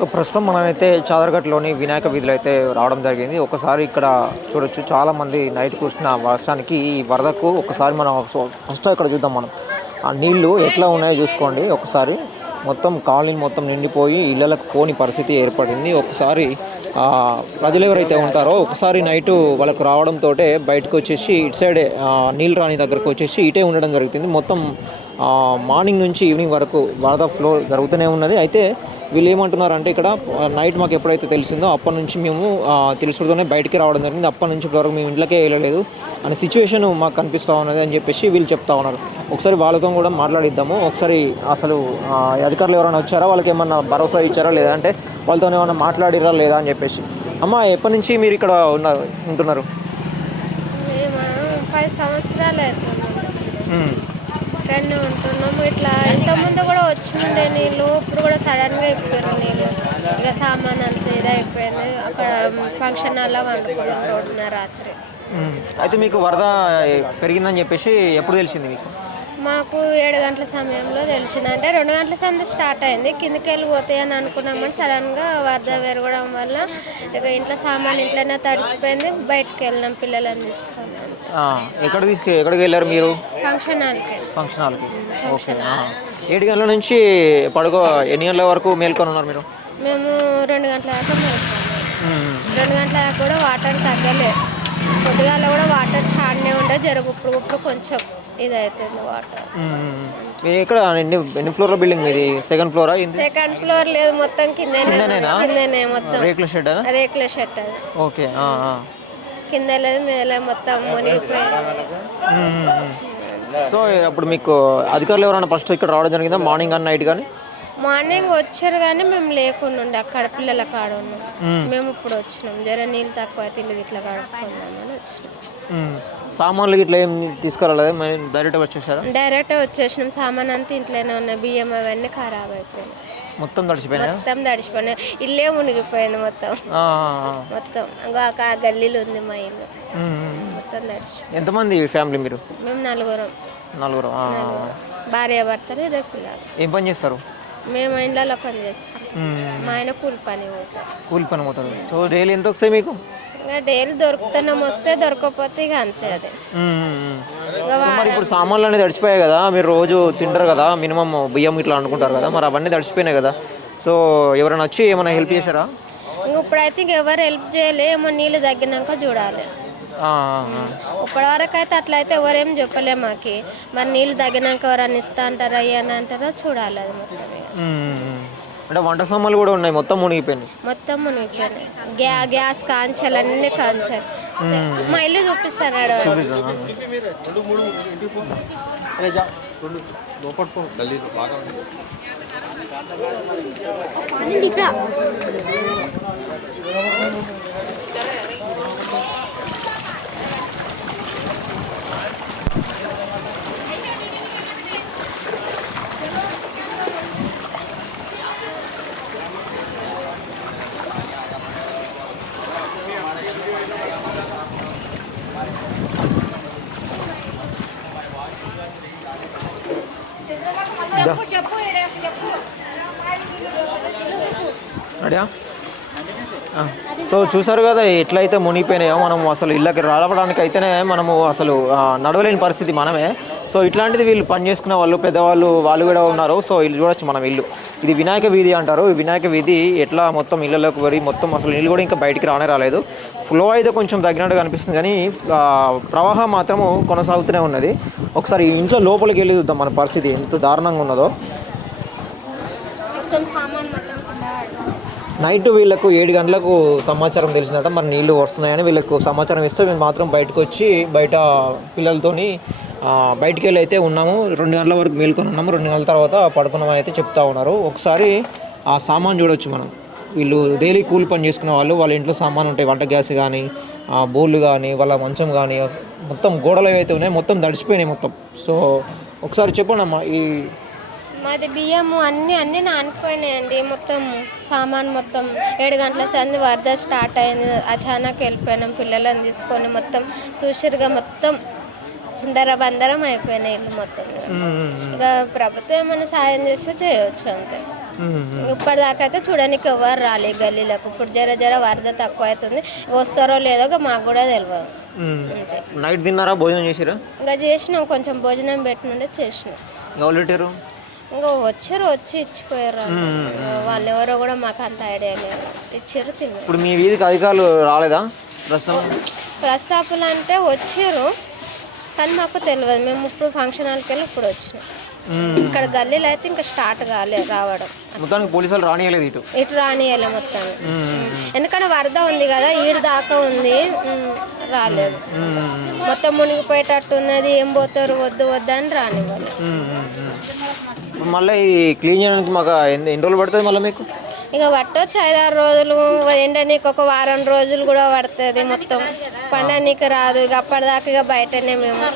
So ప్రస్తుతం మనమైతే చాదరగట్లోని వినాయక వీధిలో అయితే రావడం జరిగింది. ఒకసారి ఇక్కడ చూడొచ్చు. చాలా మంది నైట్ కూర్చున్న వర్షానికి ఈ వరదకు ఒకసారి మనం ఫస్ట్ ఇక్కడ చూద్దాం మనం. ఆ నీళ్ళు ఎట్లా ఉన్నాయో చూసుకోండి ఒకసారి. మొత్తం కాలనీ మొత్తం నిండిపోయి ఇళ్ళలకు పోని పరిస్థితి ఏర్పడింది. ఒకసారి ప్రజలు ఎవరైతే ఉంటారో ఒకసారి నైటు వాళ్ళకు రావడంతో బయటకు వచ్చేసి ఇటు సైడ్ నీళ్ళు రాణి దగ్గరకు వచ్చేసి ఇటే ఉండడం జరుగుతుంది. మొత్తం మార్నింగ్ నుంచి ఈవినింగ్ వరకు వరద ఫ్లో జరుగుతూనే ఉన్నది. అయితే వీళ్ళు ఏమంటున్నారంటే ఇక్కడ ఆ, నైట్ మాకు ఎప్పుడైతే తెలిసిందో అప్పటి నుంచి మేము ఆ, తెలుసుడుతోనే బయటికి రావడం జరిగింది. అప్పటి నుంచి ఇప్పటివరకు మేము ఇంట్లోకే వెళ్ళలేదు అనే సిచ్యువేషన్ మాకు కనిపిస్తూ ఉన్నది అని చెప్పేసి వీళ్ళు చెప్తా ఉన్నారు. ఒకసారి వాళ్ళతో కూడా మాట్లాడిద్దాము. ఒకసారి అసలు అధికారులు ఎవరైనా వచ్చారా? వాళ్ళకి ఏమన్నా భరోసా ఇచ్చారా? లేదా అంటే వాళ్ళతో ఏమన్నా మాట్లాడిరా? లేదా అని చెప్పేసి. అమ్మ ఎప్పటి నుంచి మీరు ఇక్కడ ఉన్నారు ఉంటున్నారు? పది సంవత్సరాలు ఇక్కడనే ఉంటున్నాము ఇట్లా ఇంతకుముందు కూడా వచ్చి ఉండే నీళ్ళు ఇప్పుడు కూడా సడన్గా ఇప్పారు నీళ్ళు. ఇక సామాన్ అంతా ఇదైపోయింది అక్కడ ఫంక్షన్ హాల్లో వండుకున్నాం రోడ్డున రాత్రి. అయితే మీకు వరద పెరిగిందని చెప్పేసి ఎప్పుడు తెలిసింది మీకు? మాకు ఏడు గంటల సమయంలో తెలిసింది. అంటే రెండు గంటల సంది స్టార్ట్ అయింది. కిందకి వెళ్ళి పోతాయి అని అనుకున్నామని సడన్గా వరద పెరగడం వల్ల ఇక ఇంట్లో సామాన్ ఇంట్లోనే తడిసిపోయింది. బయటకు వెళ్ళినాం పిల్లలని తీసుకొని. ఎక్కడ తీసుకు ఎక్కడికి వెళ్ళారు మీరు? ఫంక్షన్ హాల్కి. ఫంక్షన్ హాల్కి. ఓకే. ఏడు గంటల నుంచి పడుకో ఎన్ని గంటల వరకు మేల్కొని ఉన్నారు మీరు? మేము రెండు గంటల దాకా. రెండు గంటల కూడా వాటర్ తగ్గలే. పొద్దుగాల కూడా వాటర్ చాలానే ఉండే జరుగు ఇప్పుడు ఇప్పుడు కొంచెం ఇది అవుతుంది వాటర్. మీరు ఎక్కడ ఎన్ని ఎన్ని ఫ్లోర్ల బిల్డింగ్ ఇది సెకండ్ ఫ్లోరా సెకండ్ ఫ్లోర్ లేదు మొత్తం కిందనే ఉంది. కిందనే మొత్తం. రేకుల షెడ్ రేకుల అది. ఓకే. కింద లేదు మీద మొత్తం మ్మ్. సో అప్పుడు మీకు అధికారులు ఎవరైనా ఫస్ట్ ఇక్కడ రావడం జరిగిందా? మార్నింగ్ కానీ నైట్ కానీ? మార్నింగ్ వచ్చారు కానీ మేము లేకుండా ఉండే అక్కడ పిల్లల కాడ ఉన్నాం. మేము. ఇప్పుడు వచ్చినాం. జర నీళ్ళు తక్కువ అయితే ఇల్లు ఇట్లా కడుపుకుందామని వచ్చినాం. సామాన్లు ఇట్లా ఏం తీసుకురాలేదు? డైరెక్ట్ వచ్చేసారా? డైరెక్ట్ వచ్చేసినాం. సామాన్ అంతా ఇంట్లోనే ఉన్నాయి. బియ్యం అవన్నీ ఖరాబ్ అయిపోయినాయి. మొత్తం తడిచిపోయినా మొత్తం తడిసిపోయినాయి ఇల్లే మునిగిపోయింది మొత్తం. మొత్తం. ఇంకా అక్కడ గల్లీలు ఉంది మా ఇల్లు. మొత్తం తడిచి ఎంతమంది ఫ్యామిలీ మీరు? మేము నలుగురం. నలుగురు. భార్య భర్తలు ఇద్దరు పిల్లలు. ఏం పని చేస్తారు? మేము ఇండ్లలో పని చేస్తాం. మా ఆయన కూలి పని పోతాం కూలి పని పోతారు సో డైలీ ఎంత వస్తాయి మీకు? ఇంకా డైలీ దొరుకుతున్నాం వస్తే దొరకకపోతే ఇక అంతే అదే. ఇంకా మరి ఇప్పుడు సామాన్లు అనేది తడిచిపోయాయి కదా మీరు రోజు తింటారు కదా మినిమం బియ్యం ఇట్లా అనుకుంటారు కదా మరి అవన్నీ తడిచిపోయినాయి కదా. సో ఎవరైనా వచ్చి ఏమైనా హెల్ప్ చేశారా? ఇంక ఇప్పుడైతే ఇంక ఎవరు హెల్ప్ చేయలే ఏమో నీళ్ళు తగ్గినాక చూడాలి. ఆ, ఆ, ఇప్పటి వరకు అయితే అట్లయితే ఎవరేం చెప్పలే మాకి. మరి నీళ్ళు తగ్గినాక ఎవరన్నా ఇస్తా అంటారా అయ్యని అంటారా చూడాలి అది మొత్తం ఇక. అంటే వంట సామాన్లు కూడా ఉన్నాయి మొత్తం మునిగిపోయినాయి. మొత్తం మునిగిపోయినాయి. గ్యా గ్యాస్ కాంచాలు అన్ని కాంచాలు మా ఇల్లు చూపిస్తాను అడియా? సో చూసారు కదా ఎట్లయితే మునిగిపోయినాయో మనం అసలు ఇళ్ళకి రావడానికి అయితేనే మనము అసలు నడవలేని పరిస్థితి మనమే. సో ఇట్లాంటిది వీళ్ళు పని చేసుకునే వాళ్ళు పెద్దవాళ్ళు వాళ్ళు కూడా ఉన్నారు. సో ఇల్లు చూడొచ్చు మనం ఇల్లు. ఇది వినాయక వీధి అంటారు. ఈ వినాయక వీధి ఎట్లా మొత్తం ఇళ్ళలోకి వరి మొత్తం అసలు నీళ్ళు కూడా ఇంకా బయటికి రానే రాలేదు. ఫ్లో అయితే కొంచెం తగ్గినట్టు కనిపిస్తుంది కానీ ప్రవాహం మాత్రము కొనసాగుతూనే ఉన్నది. ఒకసారి ఇంట్లో లోపలికి వెళ్ళి చూద్దాం మన పరిస్థితి ఎంత దారుణంగా ఉన్నదో. నైట్ వీళ్ళకు ఏడు గంటలకు సమాచారం తెలిసిందట మరి నీళ్ళు వస్తున్నాయని వీళ్ళకు సమాచారం ఇస్తే మేము మాత్రం బయటకు వచ్చి బయట పిల్లలతోని బయటికి వెళ్ళి అయితే ఉన్నాము. రెండు గంటల వరకు మేల్కొని ఉన్నాము. రెండు గంటల తర్వాత పడుకున్నామని అయితే చెప్తా ఉన్నారు. ఒకసారి ఆ సామాన్ చూడొచ్చు మనం. వీళ్ళు డైలీ కూలి పని చేసుకునే వాళ్ళు. వాళ్ళ ఇంట్లో సామాన్ ఉంటాయి. వంట గ్యాస్ కానీ బోళ్ళు కానీ వాళ్ళ మంచం కానీ మొత్తం గోడలు ఏవైతే ఉన్నాయో మొత్తం తడిసిపోయినాయి మొత్తం. సో ఒకసారి చెప్పండి అమ్మా ఈ మాది బియ్యము అన్నీ అన్నీ నానిపోయినాయండి. మొత్తం సామాన్ మొత్తం ఏడు గంటల సంది వరద స్టార్ట్ అయింది. అచానక్ వెళ్ళిపోయినాం. పిల్లలను తీసుకొని మొత్తం సుషిర్గా మొత్తం చిందర బందరం అయిపోయినాయి ఇల్లు మొత్తం. ఇక ప్రభుత్వం ఏమైనా సాయం చేస్తే చేయవచ్చు అంతే. ఇప్పటిదాకా అయితే చూడడానికి ఎవరు రాలే గల్లీలకు. ఇప్పుడు జర జర వరద తక్కువ అవుతుంది. వస్తారో లేదో మాకు కూడా తెలియదు నైట్ తిన్నారా? భోజనం చేసిరా? ఇంకా చేసినాం. కొంచెం భోజనం పెట్టినుండే చేసినాం. ఇంకా వచ్చారు వచ్చి ఇచ్చిపోయారు. వాళ్ళు ఎవరో కూడా మాకు అంత ఐడియా లేదు. ఇచ్చారు తిన్నారు. ఇప్పుడు మీ వీధికి అధికారులు రాలేదా? ప్రస్తాపులు అంటే వచ్చారు కానీ మాకు తెలియదు మేము ఇప్పుడు ఫంక్షన్ హాల్కి వెళ్ళి ఇప్పుడు వచ్చినాం. ఇక్కడ గల్లీలో అయితే ఇంకా స్టార్ట్ కాలేదు రావడం. మొత్తానికి పోలీసు వాళ్ళు రానియలేదు ఇటు? ఇటు రానియాలి మొత్తం ఎందుకంటే వరద ఉంది కదా ఈడు దాకా ఉంది. రాలేదు. మొత్తం మునిగిపోయేటట్టు ఉన్నది. ఏం పోతారు? వద్దు వద్దు అని రానివ్వాలి మళ్ళీ క్లీన్ చేయడానికి మాకు ఎన్ని రోజులు పడుతుంది మళ్ళీ మీకు? ఇక పట్టొచ్చు ఐదారు రోజులు. ఎండనీకి ఒక వారం రోజులు కూడా పడుతుంది మొత్తం. పండనీకి రాదు. ఇక అప్పటిదాకా ఇక బయటనే మేము.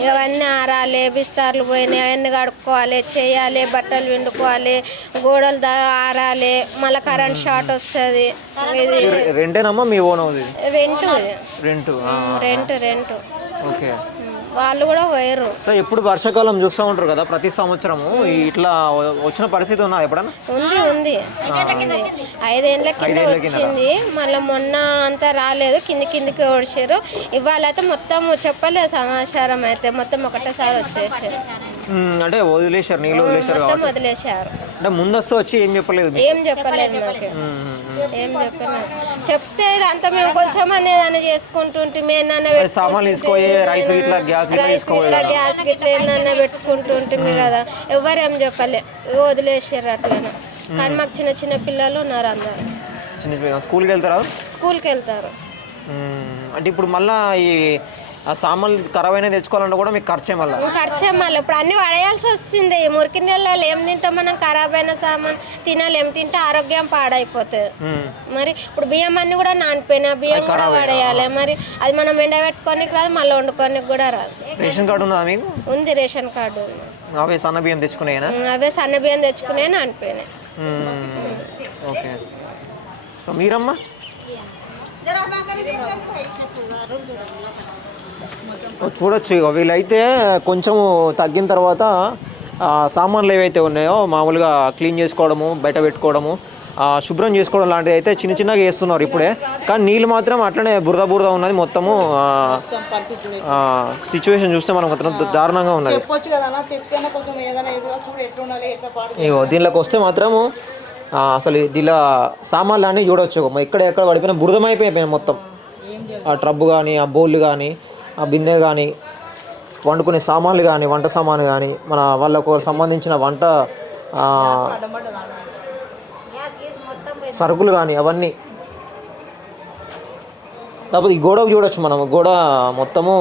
ఇక అవన్నీ ఆరాలి బిస్తార్లు పోయినాయి. అవన్నీ కడుక్కోవాలి చేయాలి బట్టలు విండుకోవాలి గోడలు దా ఆరాలి. మళ్ళీ కరెంట్ షార్ట్ వస్తుంది. ఇది రె- రెంటేనమ్మా మీ ఓన్ అవుతుంది rent rent rent rent. Okay. వాళ్ళు కూడా పోయారు. సో ఎప్పుడు వర్షాకాలం చూస్తూ ఉంటారు కదా ప్రతి సంవత్సరము ఇట్లా వచ్చిన పరిస్థితి ఉన్నది ఎప్పుడన్నా? ఉంది ఉంది. ఐదేండ్ల కింద వచ్చింది. మళ్ళీ మొన్న అంతా రాలేదు కింది కిందికి ఓడిచారు. ఇవాళ అయితే మొత్తం చెప్పలేదు సమాచారం అయితే మొత్తం ఒకటేసారి వచ్చేసారు. అంటే వదిలేశారు నీళ్ళు వదిలేశారు మొత్తం వదిలేశారు. అంటే ముందస్తు వచ్చి ఏం చెప్పలేదు. ఏం చెప్పలేదు మాకు. ఏం చెప్పలేదు చెప్తే ఇదంతా మేము కొంచెం అనేది చేసుకుంటుంటే మేనన్న సామాన్లు తీసుకోయి రైస్ ఇట్లా గ్యాస్ ఇట్లా గ్యాస్ గిట్లా ఏమన్నా పెట్టుకుంటుంటుంది కదా. ఎవరేం చెప్పలే. వదిలేసారు అట్లనే. కానీ మాకు చిన్న చిన్న పిల్లలు ఉన్నారు అందరు. చిన్న స్కూల్కి వెళ్తారా? స్కూల్కి వెళ్తారు. అంటే ఇప్పుడు మళ్ళీ ఈ ఆ సామాన్లు ఖరాబ్ అయినా తెచ్చుకోవాలంటే కూడా మీకు ఖర్చే మళ్ళీ ఖర్చే మళ్ళీ ఇప్పుడు అన్ని పడేయాల్సి వస్తుంది. మురికి నీళ్ళలో ఏం తింటాం మనం? ఖరాబ్ అయిన సామాన్ తినాలి ఏం తింటే ఆరోగ్యం పాడైపోతుంది. మరి ఇప్పుడు బియ్యం అన్ని కూడా నానిపోయినా బియ్యం కూడా పడేయాలి మరి అది మనం ఎండబెట్టుకోనికి రాదు మళ్ళీ వండుకోనికి కూడా రాదు. రేషన్ కార్డు ఉన్నదా మీకు? ఉంది రేషన్ కార్డు ఉంది. అవే సన్న బియ్యం తెచ్చుకునేనా? ఉమ్, అవే సన్న బియ్యం తెచ్చుకునే నానిపోయినాయి. ఓకే. సో మీరమ్మా? చూడొచ్చు ఇక వీళ్ళైతే కొంచెము తగ్గిన తర్వాత సామాన్లు ఏవైతే ఉన్నాయో మామూలుగా క్లీన్ చేసుకోవడము బయట పెట్టుకోవడము శుభ్రం చేసుకోవడం లాంటిది అయితే చిన్న చిన్నగా వేస్తున్నారు ఇప్పుడే. కానీ నీళ్ళు మాత్రం అట్లనే బురద బురద ఉన్నది మొత్తము. సిచ్యువేషన్ చూస్తే మనం మొత్తం దారుణంగా ఉన్నది. ఇగో దీనిలోకి వస్తే మాత్రము అసలు దీనిలో సామాన్లు అన్నీ చూడొచ్చు. ఇగో. ఇక్కడ ఎక్కడ పడిపోయినా బురదమైపోయిపోయినాయి మొత్తం. ఆ ట్రబ్బు కానీ ఆ బౌల్ కానీ ఆ బిందె కానీ వండుకునే సామాన్లు కానీ వంట సామాను కానీ మన వాళ్ళకు సంబంధించిన వంట సరుకులు కానీ అవన్నీ. కాకపోతే ఈ గోడకు చూడొచ్చు మనం. గోడ మొత్తము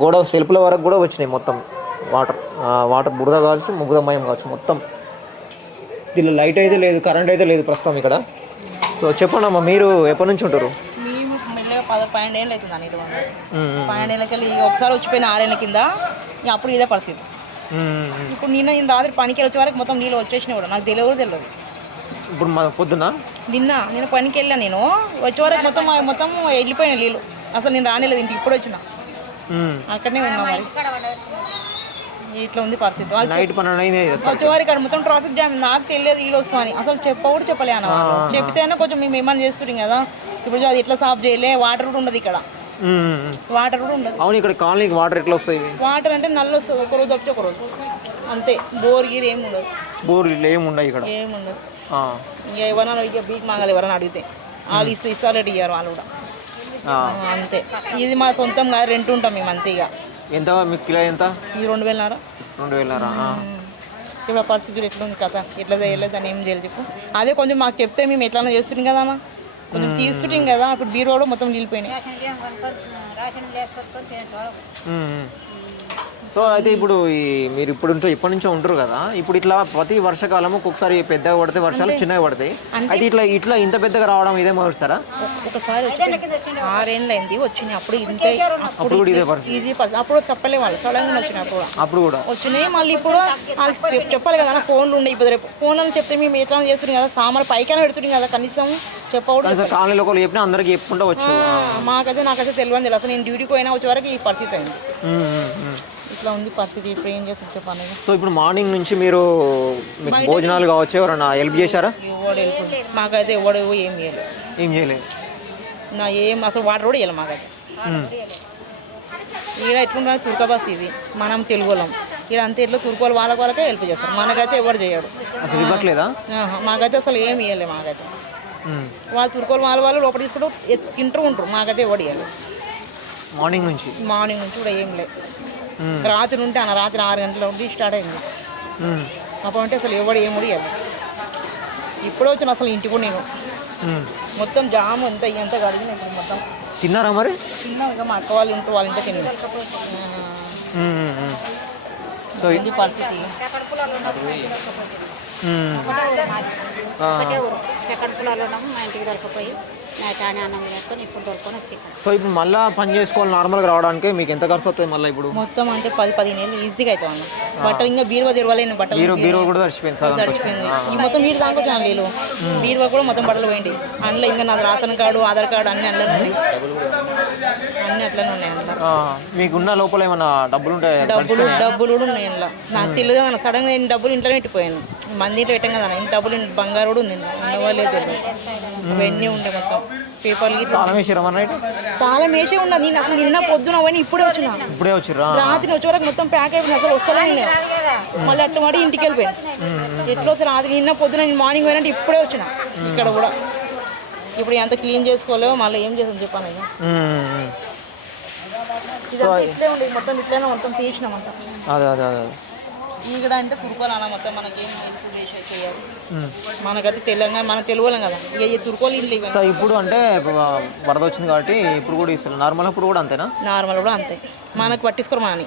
గోడ సెల్ఫ్ల వరకు కూడా వచ్చినాయి మొత్తం. వాటర్ వాటర్ బురద కావచ్చు ముగ్గురమయం కావచ్చు మొత్తం. దీనిలో లైట్ అయితే లేదు కరెంట్ అయితే లేదు ప్రస్తుతం ఇక్కడ. సో చెప్పండి అమ్మా మీరు ఎప్పటి నుంచి ఉంటారు? పద పన్నెండు ఏళ్ళు అవుతుంది ఇటు పన్నెండు ఏళ్ళకి వెళ్ళి ఒకసారి వచ్చిపోయిన ఆరేళ్ళ కింద ఇక అప్పుడు ఇదే పరిస్థితి. ఇప్పుడు నిన్న నేను రాత్రి పనికి వచ్చే వరకు మొత్తం నీళ్ళు వచ్చేసినాయి కూడా. నాకు తెలియదు కూడా తెలియదు. ఇప్పుడు పొద్దున? నిన్న నేను పనికి వెళ్ళా నేను. వచ్చే వరకు మొత్తం మొత్తం వెళ్ళిపోయిన నీళ్ళు. అసలు నేను రానిలేదు ఇంటికి. ఇప్పుడు వచ్చిన. అక్కడనే ఉన్నా మరి. ఇట్లా ఉంది పరిస్థితి. నైట్ పన్నెండు అయింది వచ్చే మొత్తం ట్రాఫిక్ జామ్ నాకు తెలియదు వీళ్ళు వస్తామని అసలు చెప్ప కూడా చెప్పలే అన్న. చెప్తేనే కొంచెం మేము ఏమన్నా చేస్తున్నాం కదా. ఇప్పుడు అది ఎట్లా సాఫ్ చేయలే. వాటర్ కూడా ఉండదు ఇక్కడ. వాటర్ కూడా ఉండదు. అవును ఇక్కడ కాలనీకి వాటర్ ఎట్లా వస్తాయి? వాటర్ అంటే నల్ల వస్తుంది. ఒక రోజు తప్పితే ఒక రోజు అంతే. బోర్ గీర్ ఏమి ఉండదు. బోర్ ఇట్లా ఏమి ఉండవు ఇక్కడ. ఏమి ఉండదు. ఆ. ఇంకా ఎవరైనా ఇక బీక్ మంగళ ఎవరైనా అడిగితే వాళ్ళు ఇస్తే ఇస్తారేటి ఇయ్యారు వాళ్ళు కూడా. అంతే. ఇది మా సొంతం కాదు రెంట్ ఉంటాం మేము అంతే ఇక. ఎంత మీకు కిలో ఎంత? ఈ రెండు వేలన్నర రెండు వేలరా ఆ. ఇప్పుడు పరిస్థితులు ఎట్లా ఉంది కథ? ఎట్లా చేయలేదు దాన్ని ఏం చేయాలి చెప్పు. అదే కొంచెం మాకు చెప్తే మేము ఎట్లా చేస్తున్నాం కదా అన్న? కొంచెం తీస్తుంటాం కదా ఇప్పుడు బీరో కూడా మొత్తం నిలిపోయినాయి. సో అయితే ఇప్పుడు ఈ మీరు ఇప్పుడు ఉంటే ఇప్పటి నుంచో ఉంటారు కదా? ఇప్పుడు ఇట్లా ప్రతి వర్షాకాలము ఒక్కొక్కసారి పెద్దగా పడితే వర్షాలు చిన్నగా పడతాయి. అయితే ఇట్లా ఇట్లా ఇంత పెద్దగా రావడం ఇదే మొదటిసారా ఒకసారి వచ్చి ఆరేళ్ళు అయింది వచ్చినాయి. అప్పుడు ఇంత అప్పుడు కూడా ఇదే పరిస్థితి. ఇది పరిస్థితి. అప్పుడు చెప్పలే వాళ్ళు. సడన్గా వచ్చినాయి అప్పుడు అప్పుడు కూడా. వచ్చినాయి. మళ్ళీ ఇప్పుడు వాళ్ళు చెప్- చెప్పాలి కదా ఫోన్లు ఉన్నాయి ఇప్పుడు రేపు ఫోన్ అని చెప్తే మేము ఎట్లా చేస్తున్నాం కదా? సామాన్లు పైకైనా పెడుతున్నాం కదా కనీసం? చెప్పకూడదు కనీసం కాలనీలో ఒకరు చెప్పినా అందరికి చెప్పుకుంటూ వచ్చు మాకైతే నాకైతే తెలియదు తెలుసు నేను డ్యూటీకి పోయినా వచ్చే వరకు ఈ పరిస్థితి అయింది. ఇట్లా ఉంది పరిస్థితి ఇప్పుడు ఏం చేస్తాం చెప్పండి. సో ఇప్పుడు మార్నింగ్ నుంచి మీరు మీకు భోజనాలు కావచ్చు ఎవరైనా హెల్ప్ చేశారా? ఎవడు మాకైతే ఎవడు ఏం చేయలేదు. ఏం చేయలేదు. నా ఏం అసలు వాటర్ కూడా ఇవ్వాలి మాకైతే. ఉమ్. ఈడ ఎట్లుంటే తుర్క బస్ ఇది. మనం తెలుగులం ఈడ అంతే ఇట్లా తుర్కోలు వాళ్ళ వాళ్ళకే హెల్ప్ చేస్తారు. మనకైతే ఎవరు చేయడు అసలు ఇవ్వట్లేదా? ఆహా, మాకైతే అసలు ఏం ఇవ్వలేదు మాకైతే. వాళ్ళు తుర్కోలు వాళ్ళ వాళ్ళు లోపల తీసుకుంటూ ఎ- తింటూ ఉంటారు. మాకైతే ఎవడు ఇవ్వలేదు మార్నింగ్ నుంచి? మార్నింగ్ నుంచి కూడా ఏం లేదు. రాత్రి ఉంటే అన్న రాత్రి ఆరు గంటల నుండి స్టార్ట్ అయింది. అప్పుడు అంటే అసలు ఎవడు ఏం కూడా ఇవ్వలేదు ఇప్పుడే వచ్చిన అసలు ఇంటికి నేను. మొత్తం జామ్ ఎంత ఎంత కడిగిన ఇప్పుడు మొత్తం తిన్నారా మరి తిన్నాం ఇక మా అక్క వాళ్ళు ఉంటూ వాళ్ళ ఇంట్లో తిన్నాం. సో ఇది పరిస్థితి. ఒకటే ఊరు. సెకండ్ పొలాలు ఉన్నాము మా ఇంటికి దొరకపోయి నైట్ ఆనే అన్నం చేసుకొని ఇప్పుడు దొరుకుని వస్తాయి సో ఇప్పుడు మళ్ళీ పని చేసుకోవాలి నార్మల్గా రావడానికి మీకు ఎంత ఖర్చు వస్తుంది మళ్ళీ ఇప్పుడు? మొత్తం అంటే పది పదిహేను ఏళ్ళు ఈజీగా అవుతాం అన్న బట్టలు ఇంకా బీరువా తెరవలేను బట్టలు బీరో బీరో కూడా తడిచిపోయింది తడిచిపోయింది. ఈ మొత్తం మీరు దానికి నీళ్ళు బీరువా కూడా మొత్తం బట్టలు పోయింది. అందులో ఇంకా నాది రేషన్ కార్డు ఆధార్ కార్డు అన్ని అందులోనే ఉన్నాయి. అన్ని అట్లనే ఉన్నాయి అందులో. ఆ, మీకున్న లోపల ఏమన్నా డబ్బులు ఉంటాయి డబ్బులు డబ్బులు కూడా ఉన్నాయి నాకు తెలియదు సడన్గా నేను డబ్బులు ఇంట్లో పెట్టిపోయాను. మంది ఇంట్లో పెట్టాం కదా ఇంత డబ్బులు బంగారు కూడా ఉంది ఉండవాలేదు ఇవన్నీ ఉండే మొత్తం. పేపర్లు ఇట్లా తాళం వేసిరా మన నైట్? తాళం వేసే ఉన్నది నేను అసలు నిన్న పొద్దున పోయి ఇప్పుడే వచ్చిన. ఇప్పుడే రాత్రి వచ్చే వరకు మొత్తం ప్యాక్ అయిపోయింది అసలు వస్తలే నేను. మళ్ళీ అట్టు మడి ఇంటికి వెళ్ళిపోయాను. ఎట్లా వస్తే రాత్రి? నిన్న పొద్దున నేను మార్నింగ్ పోయినట్టు ఇప్పుడే వచ్చిన. ఇక్కడ కూడా. ఇప్పుడు ఎంత క్లీన్ చేసుకోలేవు మళ్ళీ ఏం చేసాను చెప్పాను. ఇదంతా ఇట్లే ఉండేది. మొత్తం ఇట్లనే మొత్తం తీసినాం అంతా. అదే అదే అదే. ఈగడ అంటే తురుకోవాలన్నా మొత్తం మనకేం చేయాలి. మనకైతే తెలంగాణ మన తెలుగులం కదా. ఇక ఈ తురుకోలు ఇంట్లో ఇవ్వండి. సో ఇప్పుడు అంటే వరద వచ్చింది కాబట్టి ఇప్పుడు కూడా ఇస్తారు. నార్మల్ ఇప్పుడు కూడా అంతేనా? నార్మల్ కూడా అంతే. మనకు పట్టించుకోరు మనని.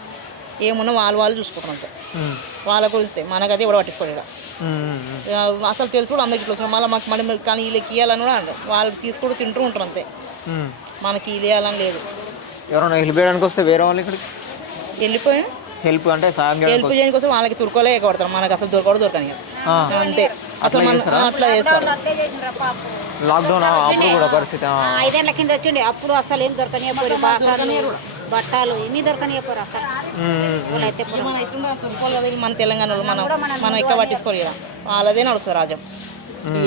ఏమున్నా వాళ్ళు వాళ్ళు చూసుకుంటారు అంతే. వాళ్ళకు వెళ్తే మనకైతే ఎవడు. ఆ, అసలు తెలుసు కూడా అందరికి ఇట్లా మళ్ళీ మాకు మళ్ళీ మీరు కానీ వీళ్ళకి ఇవ్వాలని కూడా అంటారు. వాళ్ళు తీసుకుంటూ తింటూ ఉంటారు అంతే. మనకి ఇవ్వాలని లేదు. ఎవరైనా హెల్ప్ చేయడానికి వస్తే వేరే వాళ్ళు ఇక్కడికి? వెళ్ళిపోయి. హెల్ప్ అంటే సాయం హెల్ప్ చేయడానికి కోసం వాళ్ళకి తురుకోలే ఎగబడతారు మనకు అసలు దొరకడు దొరకని ఆ. అంతే. అసలు మన అట్లా చేస్తారు. లాక్డౌన్ అప్పుడు కూడా పరిస్థితి ఆ. ఐదేళ్ళ కింద వచ్చిండే. అప్పుడు అసలు ఏం బాసాలు బట్టాలు ఏమీ అసలు. ఉమ్, ఉమ్. అయితే మన ఇట్లా కదా మన తెలంగాణ వాళ్ళు మనం మనం ఇక్కడ పట్టించుకోరు ఇక్కడ వాళ్ళదే నడుస్తుంది రాజ్యం.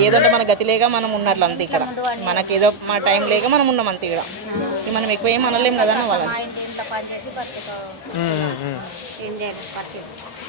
ఏదంటే మన గతి లేక మనం ఉన్నట్లు అంతే ఇక్కడ. మనకి ఏదో మా టైం లేక మనం ఉన్నాం అంతే ఇక్కడ. ఇక మనం ఎక్కువ ఏం అనలేం కదా వాళ్ళని. ఇంటి ఇంట్లో పని చేసి ఉమ్. ఏం చేయాలి? పరిస్థితి.